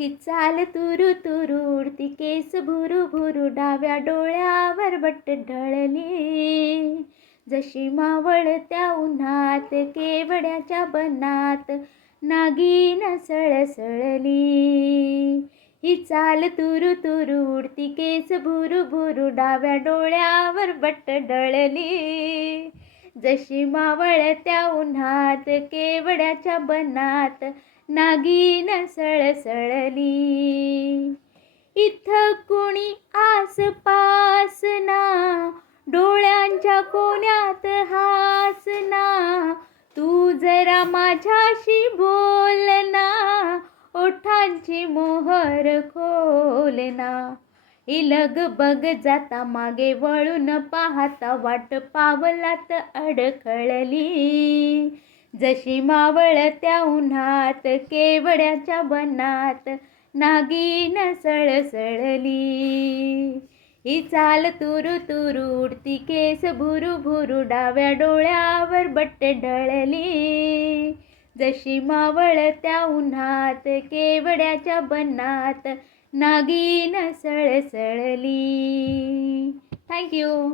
ही चाल तुरु तुरु उडती केस भुरु भुरु डाव्या डोळ्यावर बट ढळली. जशी मावळत्या उन्हात केवड्याच्या बनात नागिन सळसळली. ही चाल तुरु तुरु उडती केस भुरु भुरु डाव्या डोळ्यावर बट ढळली. जशी मावळत्या उन्हात केवड्याच्या बनात नागिन सळसळली. इथं कुणी आसपास ना, डोळ्यांच्या कोण्यात हासना. तू जरा माझ्याशी बोल ना, ओठांची मोहर खोलना. इलग बग जाता मागे वळून पाहता वाट पावलात अडखळली. जशी मावळत्या उन्हात केवड्याच्या बनात नागिन सळसळली. ही चाल तुरु तुरु उडती केस भुरु भुरु डाव्या डोळ्यावर बट ढळली. जशी मावळत्या उन्हात केवड्याच्या बनात नागिन सळसळली. थँक्यू.